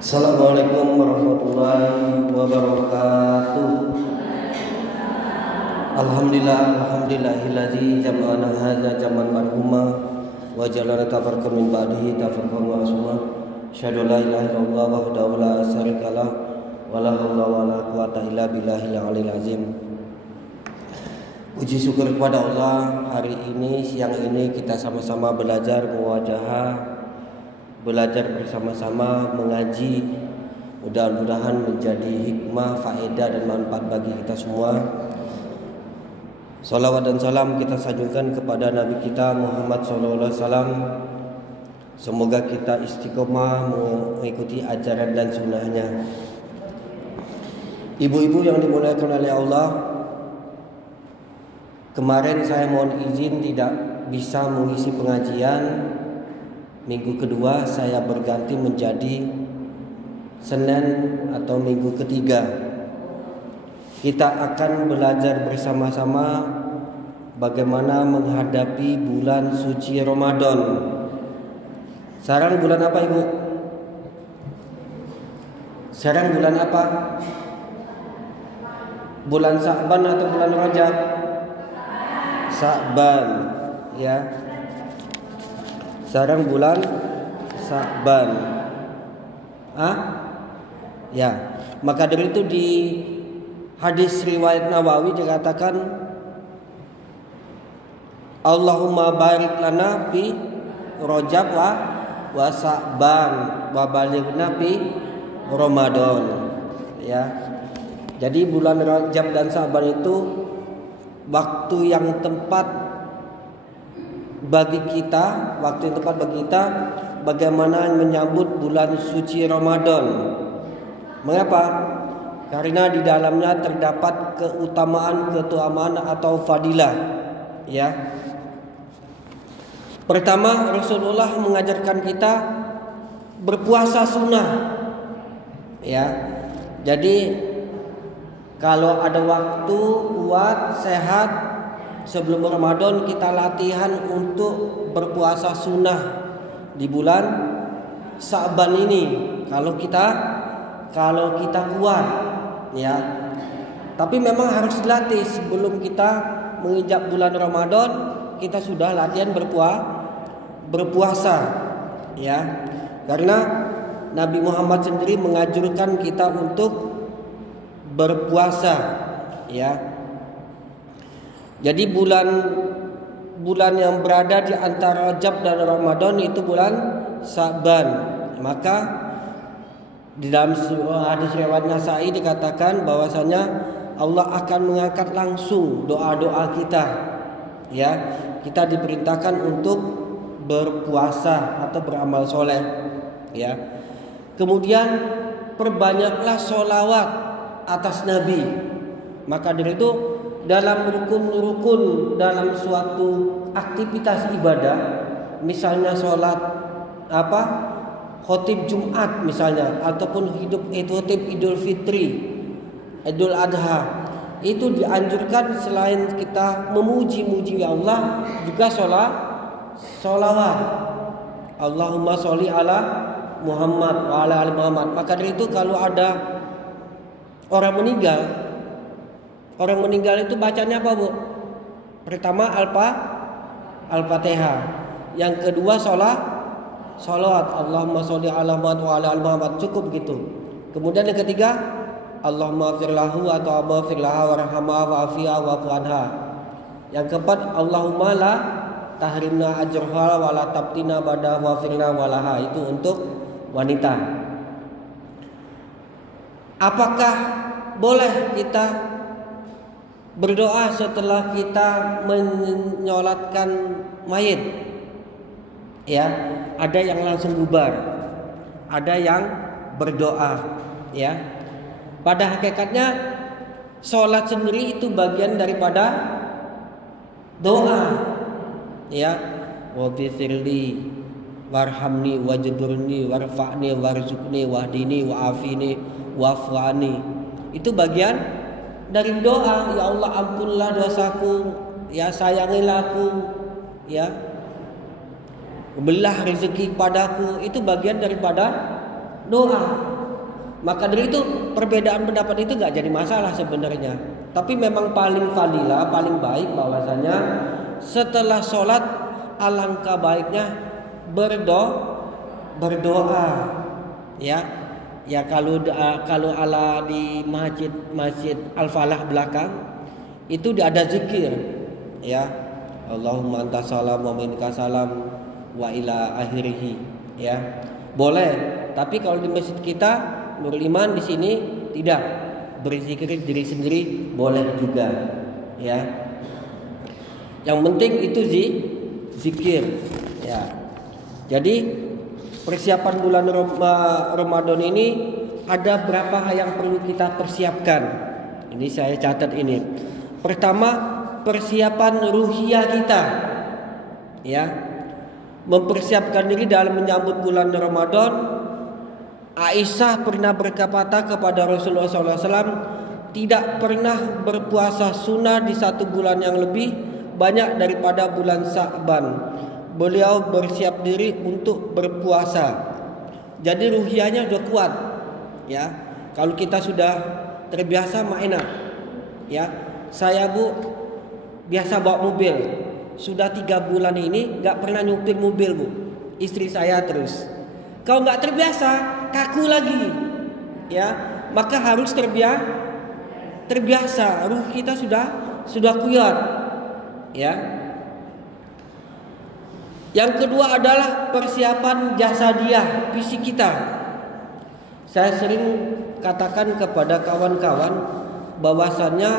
Assalamualaikum warahmatullahi wabarakatuh. Alhamdulillahilladzi jama'ana hadza jam'an marhuma wa jalana tafarraqan min ba'dihi tafarraqan ma'suma. Asyhadu la ilaha illallah wahdahu la syarikalah wa la haula wa la quwwata illa billahil aliyil azim. Puji syukur kepada Allah, hari ini siang ini kita sama-sama belajar muwajahah, belajar bersama-sama mengaji. Mudah-mudahan menjadi hikmah, faedah dan manfaat bagi kita semua. Salawat dan salam kita sanjungkan kepada Nabi kita Muhammad SAW. Semoga kita istiqomah mengikuti ajaran dan sunnahnya. Ibu-ibu yang dimuliakan oleh Allah, kemarin saya mohon izin tidak bisa mengisi pengajian. Minggu kedua saya berganti menjadi Senin atau minggu ketiga. Kita akan belajar bersama-sama bagaimana menghadapi bulan suci Ramadan. Sekarang bulan apa, Ibu? Sekarang bulan apa? Bulan Sa'ban atau bulan Rajab? Sa'ban, ya. Sekarang bulan Sa'ban. Ya. Maka dari itu di hadis riwayat Nawawi dikatakan Allahumma barik lana fi Rajab wa Sa'ban wa balighna fi Ramadan. Ya. Jadi bulan Rajab dan Sa'ban itu waktu yang tepat bagi kita, bagaimana menyambut bulan suci Ramadan. Mengapa? Karena di dalamnya terdapat keutamaan atau fadilah, ya. Pertama, Rasulullah mengajarkan kita berpuasa sunnah, ya. Jadi kalau ada waktu kuat, sehat, sebelum Ramadan kita latihan untuk berpuasa sunnah di bulan Sa'ban ini. Kalau kita kuat, ya. Tapi memang harus dilatih sebelum kita menginjak bulan Ramadan, kita sudah latihan berpuasa, ya. Karena Nabi Muhammad sendiri menganjurkan kita untuk berpuasa, ya. Jadi bulan yang berada di antara Rajab dan Ramadan itu bulan Sa'ban. Maka di dalam hadis riwayat Nasa'i dikatakan bahwasanya Allah akan mengangkat langsung doa-doa kita, ya. Kita diperintahkan untuk berpuasa atau beramal soleh, ya. Kemudian perbanyaklah sholawat atas Nabi. Maka dari itu dalam rukun-rukun dalam suatu aktivitas ibadah, misalnya sholat khotib Jumat misalnya, ataupun khotib Idul Fitri, Idul Adha, itu dianjurkan selain kita memuji-muji Allah juga sholawat. Allahumma sholli ala Muhammad wa ala ali Muhammad. Maka dari itu kalau ada orang meninggal itu bacanya apa, Bu? Pertama Al-Fatihah. Yang kedua sholawat. Allahumma sholli ala Muhammad wa ala ali Muhammad. Cukup gitu. Kemudian yang ketiga Allahumma ighfir lahu atau ighfir laha warhamha wa'afiha wa'fu anha. Yang keempat Allahumma la tahrimna ajraha wa la tabtina ba'da wa'firna walaha. Itu untuk wanita. Apakah boleh kita berdoa setelah kita menyolatkan mayit? Ya, ada yang langsung bubar, ada yang berdoa, ya. Pada hakikatnya sholat sendiri itu bagian daripada doa, ya. Waghfirli warhamni wajburni warfa'ni warzuqni wahdini wa'afini wa'fu'ani. Itu bagian dari doa. Ya Allah, ampunlah dosaku, ya sayangilah aku, ya. Belah rezeki padaku. Itu bagian daripada doa. Maka dari itu perbedaan pendapat itu nggak jadi masalah sebenarnya. Tapi memang paling fadilah, paling baik bahwasanya setelah sholat alangkah baiknya berdoa, ya. Ya kalau ala di masjid Al-Falah belakang itu ada zikir, ya. Allahumma anta salam wa minka salam wa ila akhirih, ya. Boleh, tapi kalau di masjid kita Nurul Iman di sini tidak, berzikir diri sendiri boleh juga, ya. Yang penting itu zikir, ya. Jadi persiapan bulan Ramadan ini ada berapa hal yang perlu kita persiapkan. Ini saya catat ini. Pertama, persiapan ruhiyah kita, ya. Mempersiapkan diri dalam menyambut bulan Ramadan. Aisyah pernah berkata kepada Rasulullah SAW, tidak pernah berpuasa sunnah di satu bulan yang lebih banyak daripada bulan Sa'ban. Beliau bersiap diri untuk berpuasa. Jadi ruhiyahnya sudah kuat, ya. Kalau kita sudah terbiasa mah enak, ya. Saya Bu biasa bawa mobil, sudah 3 bulan ini nggak pernah nyupir mobil Bu. Istri saya terus. Kalau nggak terbiasa, kaku lagi, ya. Maka harus terbiasa. Ruh kita sudah kuat, ya. Yang kedua adalah persiapan jasadiah, fisik kita. Saya sering katakan kepada kawan-kawan bahwasannya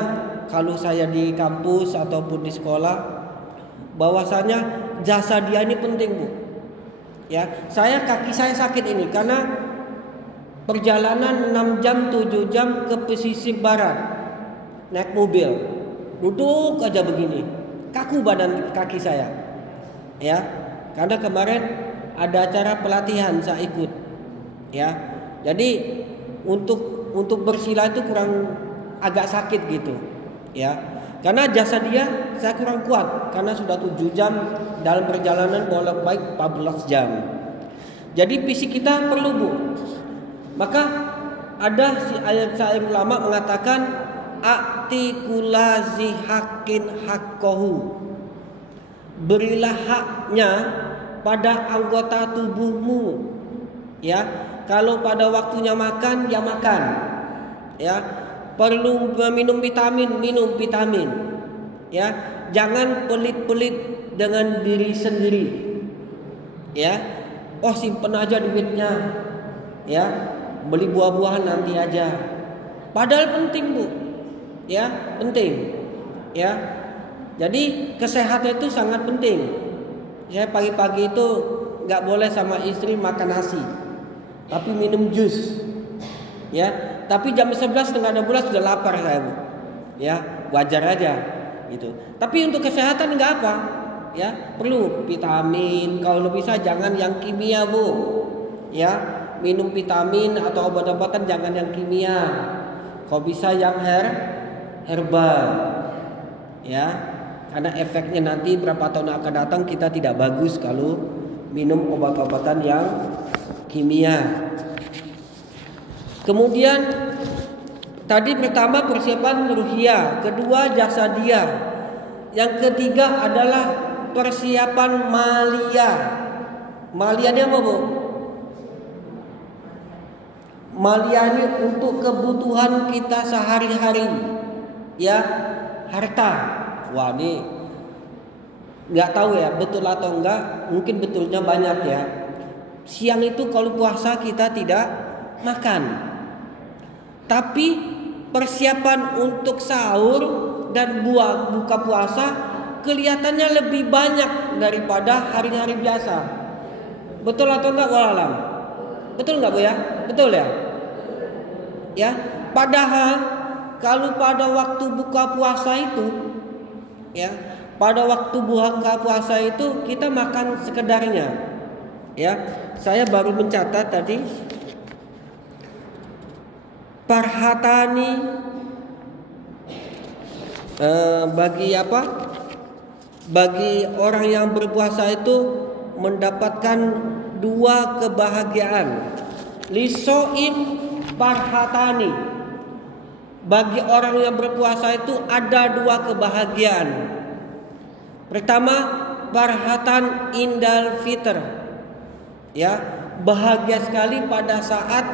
kalau saya di kampus ataupun di sekolah, bahwasannya jasadiah ini penting Bu. Ya, kaki saya sakit ini karena perjalanan 6 jam 7 jam ke pesisir barat naik mobil, duduk aja begini, kaku badan kaki saya, ya. Karena kemarin ada acara pelatihan saya ikut, ya. Jadi untuk bersila itu kurang agak sakit gitu, ya. Karena jasadiah saya kurang kuat karena sudah 7 jam dalam perjalanan bolak-balik 14 jam. Jadi fisik kita perlu Bu. Maka ada ayat syair ulama mengatakan a'ti kulazi haqqin haqqahu. Berilah haknya pada anggota tubuhmu, ya. Kalau pada waktunya makan ya makan, ya. Perlu minum vitamin, ya. Jangan pelit-pelit dengan diri sendiri, ya. Oh simpen aja duitnya, ya. Beli buah-buahan nanti aja. Padahal penting Bu, ya, penting, ya. Jadi kesehatan itu sangat penting. Saya pagi-pagi itu nggak boleh sama istri makan nasi, tapi minum jus, ya. Tapi jam 11:30 sudah lapar saya Bu, ya. Wajar aja gitu. Tapi untuk kesehatan nggak apa, ya. Perlu vitamin. Kalau bisa jangan yang kimia Bu, ya. Minum vitamin atau obat-obatan jangan yang kimia. Kalau bisa yang herbal, ya. Karena efeknya nanti berapa tahun akan datang kita tidak bagus kalau minum obat-obatan yang kimia. Kemudian tadi pertama persiapan ruhiyah, kedua jasadiah, yang ketiga adalah persiapan maliyah. Maliyah ini apa Bu? Maliyah ini untuk kebutuhan kita sehari-hari, ya, harta. Wah ini nggak tahu ya betul atau enggak, mungkin betulnya banyak ya. Siang itu kalau puasa kita tidak makan, tapi persiapan untuk sahur dan buka puasa kelihatannya lebih banyak daripada hari-hari biasa. Betul atau enggak wallahualam? Betul enggak Bu ya? Betul ya? Ya, padahal kalau pada waktu buka puasa itu, ya, pada waktu buka puasa itu kita makan sekedarnya, ya. Saya baru mencatat tadi parhatani bagi apa? Bagi orang yang berpuasa itu mendapatkan 2 kebahagiaan. Lisoim farhatani. Bagi orang yang berpuasa itu ada dua kebahagiaan. Pertama, farhatan indal fitr. Ya, bahagia sekali pada saat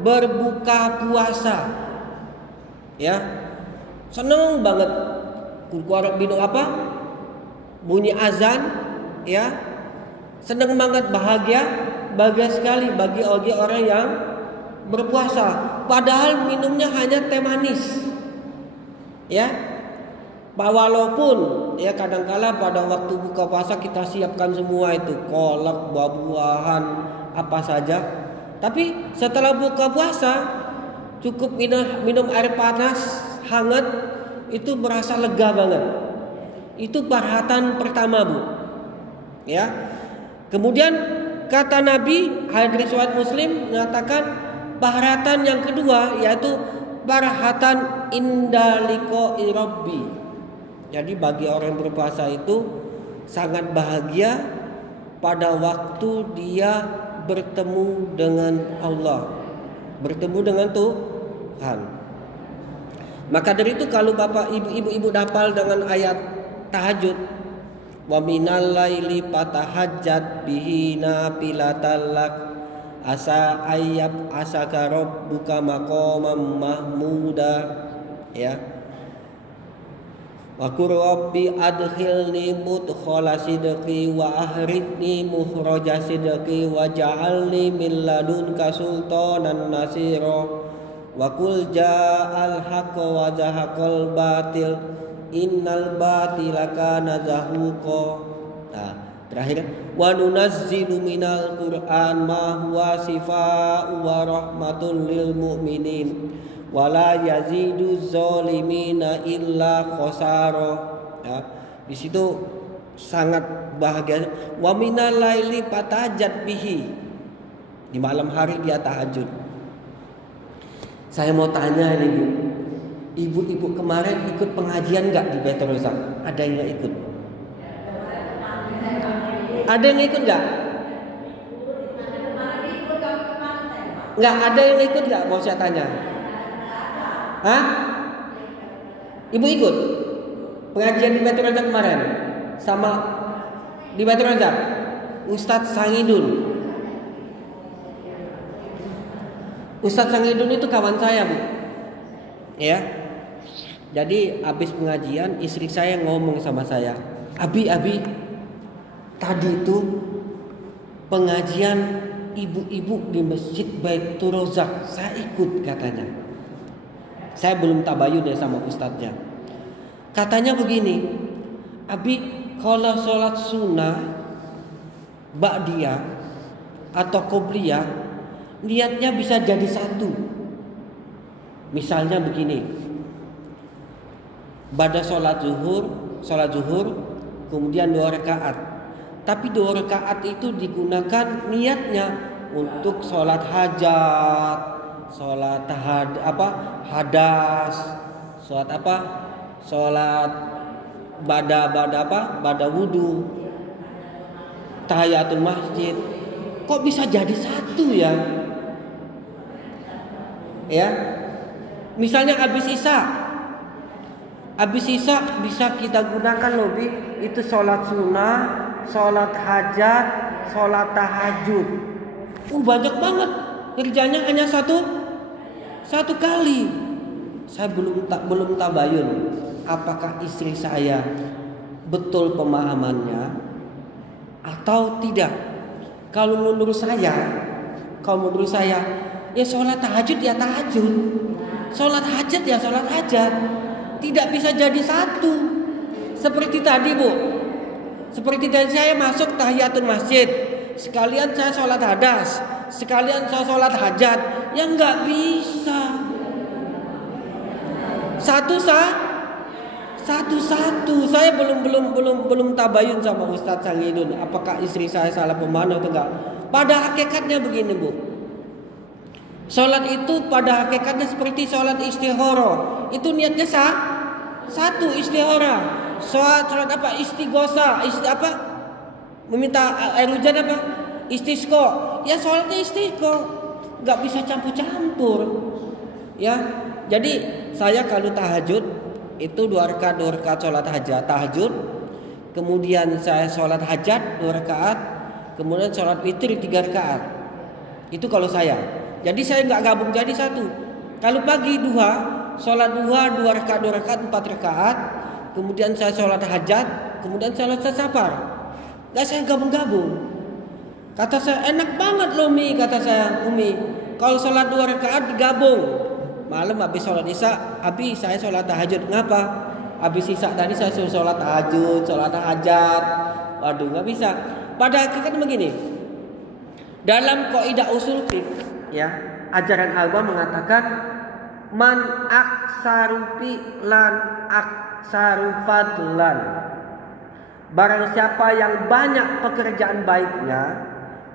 berbuka puasa. Ya. Senang banget. Keluar minum apa? Bunyi azan, ya. Senang banget, bahagia sekali bagi orang yang berpuasa. Padahal minumnya hanya teh manis. Ya. Walaupun ya kadangkala pada waktu buka puasa kita siapkan semua itu kolak, buah-buahan, apa saja. Tapi setelah buka puasa cukup minum air panas hangat itu merasa lega banget. Itu farhatan pertama, Bu. Ya. Kemudian kata Nabi, hadis riwayat Muslim mengatakan farhatan yang kedua yaitu farhatan indaliqa'i rabbi. Jadi bagi orang yang berpuasa itu sangat bahagia pada waktu dia bertemu dengan Allah, bertemu dengan Tuhan. Maka dari itu kalau bapak ibu dapal dengan ayat tahajud, wa minal laili fatahajjat bihi nafilatan lak asa ayyab asaka rabbuka maqaman mahmuda, ya. Wa qur rabbi adkhilni mudkhala sidqi wa ahridni mukhraja sidqi wa ja'alni min ladunka sultanan nasira wa qul ja'al haqq wa zahaqal batil innal batila kana zahuqa. Nah, terakhir wa nunazzilu minal qur'an ma huwa shifaa'un wa rahmatun lil mu'minin wala yazidu zalimina illa khosaro. Ya, di situ sangat bahagia. Wa minal laili fatahajjat bihi. Di malam hari dia tahajud. Saya mau tanya ini, Bu. Ibu-ibu kemarin ikut pengajian enggak di Baitul Razak? Ada yang enggak ikut? Ada yang ikut enggak? Enggak, ada yang ikut enggak? Mau saya tanya. Hah? Ibu ikut pengajian di Baitul Razak kemarin sama di Baitul Razak Ustadz Sangidun. Ustadz Sangidun itu kawan saya, Bu. Ya. Jadi habis pengajian istri saya ngomong sama saya, Abi, tadi itu pengajian ibu-ibu di Masjid Baitul Razak, saya ikut katanya. Saya belum tabayun ya sama ustadznya. Katanya begini, Abi, kalau sholat sunnah ba'diyah atau qobliyah niatnya bisa jadi satu. Misalnya begini, pada sholat zuhur kemudian 2 rakaat. Tapi 2 rakaat itu digunakan niatnya untuk sholat hajat, sholat hadas, sholat bada wudu, tahiyatul masjid. Kok bisa jadi satu ya? Ya, misalnya habis isya bisa kita gunakan lebih itu sholat sunnah, sholat hajat, sholat tahajud. Banyak banget. Kerjanya hanya satu kali. Saya belum tabayun apakah istri saya betul pemahamannya atau tidak. Kalau menurut saya ya sholat tahajud ya tahajud, sholat hajat ya sholat hajat. Tidak bisa jadi satu. Seperti tadi, Bu. Seperti tadi saya masuk tahiyatul masjid, sekalian saya sholat hadas, sekalian saya sholat hajat. Ya nggak bisa. Satu. Saya belum tabayun sama Ustadz Sangidun. Apakah istri saya salah pemahaman atau enggak? Pada hakikatnya begini, Bu. Sholat itu pada hakikatnya seperti sholat istikharah. Itu niatnya satu istikharah. Sholat apa? Istighosa, meminta air hujan apa? Istisqa. Ya sholatnya istisqa. nggak bisa campur-campur. Ya, jadi saya kalau tahajud itu 2 rakaat sholat tahajud, kemudian saya sholat hajat 2 rakaat, kemudian sholat witir 3 rakaat. Itu kalau saya. Jadi saya nggak gabung jadi satu. Kalau pagi duha, sholat duha 2 rakaat 4 rakaat, kemudian saya sholat hajat, kemudian sholat safar. Nggak saya gabung-gabung. Kata saya, enak banget loh Mi, kata saya, Umi. Kalau sholat 2 rakaat digabung. Malam habis sholat isya, habis saya sholat tahajud. Ngapa? Habis isya tadi saya suruh sholat tahajud, sholat hajat. Waduh, nggak bisa. Pada hakikatnya begini. Dalam kaidah usul fiqh, ya, ajaran agama mengatakan man aksaru fi'lan aksaru fadlan. Barang siapa yang banyak pekerjaan baiknya,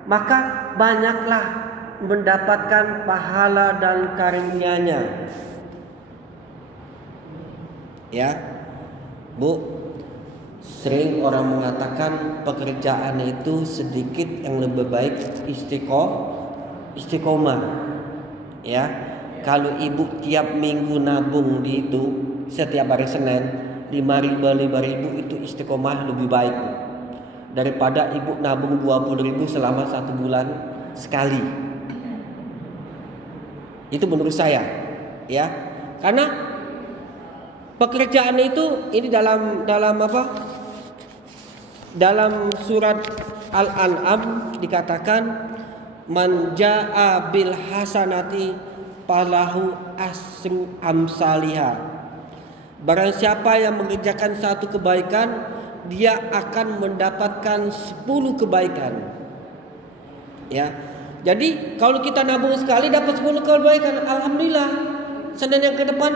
maka banyaklah mendapatkan pahala dan karunia-Nya. Ya, Bu, sering orang mengatakan pekerjaan itu sedikit yang lebih baik istiqomah. Ya, kalau ibu tiap minggu nabung di itu setiap hari Senin 5.000 itu istiqomah lebih baik daripada ibu nabung 20.000 selama 1 bulan sekali. Itu menurut saya, ya, karena pekerjaan itu ini dalam apa? Dalam surat Al-An'am dikatakan man jaa bil hasanati falahu asru amsalihha. Barang siapa yang mengerjakan satu kebaikan, dia akan mendapatkan 10 kebaikan. Ya. Jadi kalau kita nabung sekali dapat 10 kebaikan, alhamdulillah. Senin yang ke depan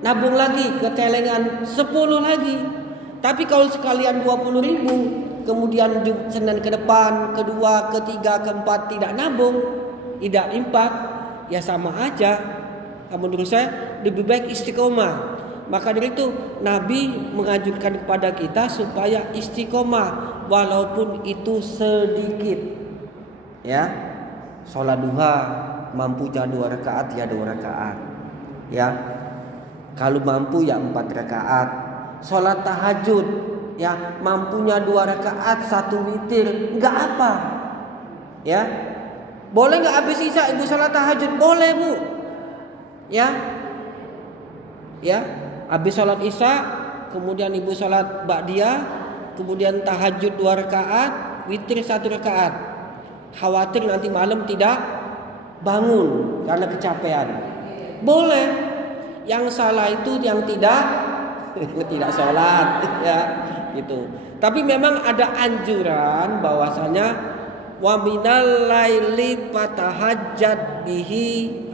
nabung lagi ke celengan 10 lagi. Tapi kalau sekalian 20.000, kemudian Senin ke depan, kedua, ketiga, keempat tidak nabung, tidak infak, ya sama aja. Menurut saya lebih baik istiqomah. Maka dari itu Nabi menganjurkan kepada kita supaya istiqomah walaupun itu sedikit. Ya. Sholat duha mampu ya 2 rakaat ya 2 rakaat. Ya. Kalau mampu ya 4 rakaat. Sholat tahajud ya mampunya 2 rakaat 1 witir, enggak apa. Ya. Boleh enggak habis isya ibu sholat tahajud? Boleh, Bu. Ya. Ya, habis sholat isya kemudian ibu sholat ba'diyah, kemudian tahajud 2 rakaat, witir 1 rakaat. Khawatir nanti malam tidak bangun karena kecapean. Boleh. Yang salah itu yang tidak sholat, ya, gitu. Tapi memang ada anjuran bahwasanya wa minal laili fatahajjat bihi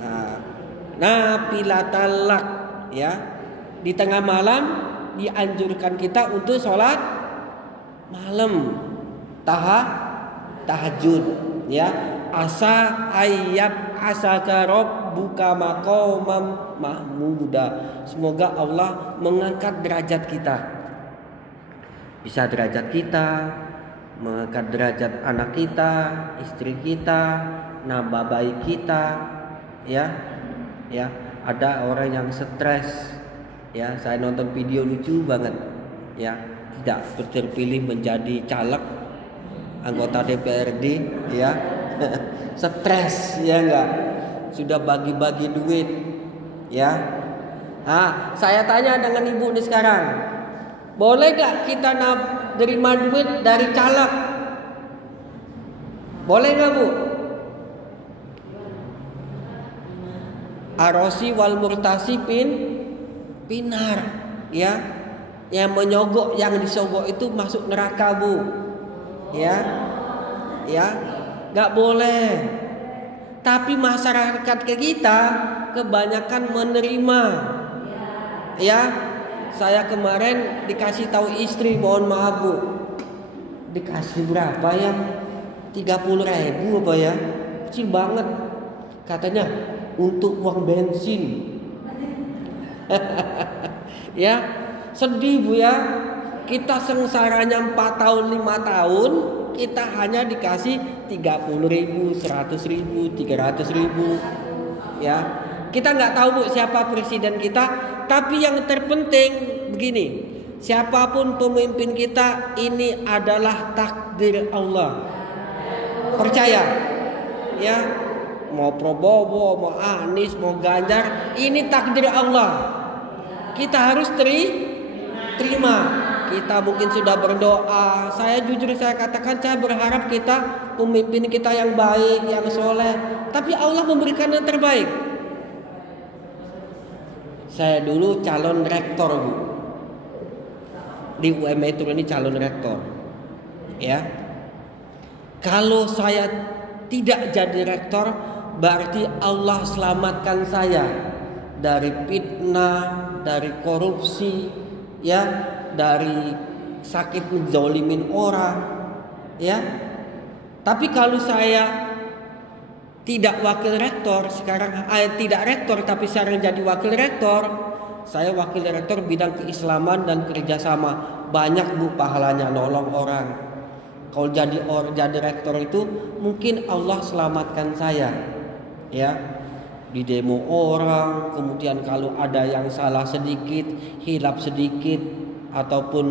nafilatalak, ya. Di tengah malam dianjurkan kita untuk sholat malam, tahajud. Ya, asa ayyab asaka rabbuka maqamam mahmuda. Semoga Allah mengangkat derajat kita. Bisa derajat kita, mengangkat derajat anak kita, istri kita, nambah baik kita, ya. Ya, ada orang yang stres. Ya, saya nonton video lucu banget. Ya, tidak terpilih menjadi caleg anggota DPRD, ya. Stres, ya enggak? Sudah bagi-bagi duit, ya. Saya tanya dengan ibu nih sekarang, boleh enggak kita terima duit dari caleg? Boleh enggak, Bu? Arosi wal murtasi pinar, ya. Yang menyogok, yang disogok itu masuk neraka, Bu. Ya, nggak boleh. Tapi masyarakat kita kebanyakan menerima. Ya, saya kemarin dikasih tahu istri, mohon maaf Bu, dikasih berapa ya? 30.000 apa ya? Kecil banget. Katanya untuk uang bensin. Ya, sedih Bu ya. Kita sengsaranya 4 tahun 5 tahun, kita hanya dikasih 30.000, 100.000, 300.000. Ya, kita nggak tahu Bu siapa presiden kita, tapi yang terpenting begini, siapapun pemimpin kita ini adalah takdir Allah. Percaya, ya, mau Prabowo, mau Anies, mau Ganjar, ini takdir Allah. Kita harus terima. Kita mungkin sudah berdoa. Saya jujur saya katakan saya berharap kita pemimpin kita yang baik, yang soleh. Tapi Allah memberikan yang terbaik. Saya dulu calon rektor Bu. Di UM Metro ini calon rektor. Ya. Kalau saya tidak jadi rektor, berarti Allah selamatkan saya dari fitnah, dari korupsi, ya, dari sakit menzolimin orang, ya. Tapi kalau saya tidak wakil rektor sekarang, tidak rektor tapi sekarang jadi wakil rektor, saya wakil rektor bidang keislaman dan kerjasama. Banyak Bu pahalanya nolong orang. Kalau jadi rektor itu mungkin Allah selamatkan saya, ya. Di demo orang, kemudian kalau ada yang salah sedikit, hilap sedikit, ataupun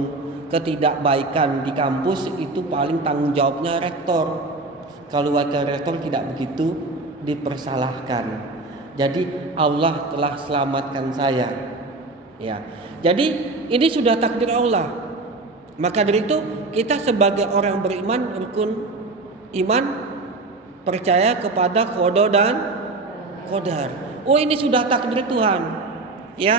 ketidakbaikan di kampus, itu paling tanggung jawabnya rektor. Kalau wakil rektor tidak begitu dipersalahkan. Jadi Allah telah selamatkan saya. Ya. Jadi ini sudah takdir Allah. Maka dari itu kita sebagai orang beriman, rukun iman, percaya kepada qada dan qadar. Oh, ini sudah takdir Tuhan. Ya.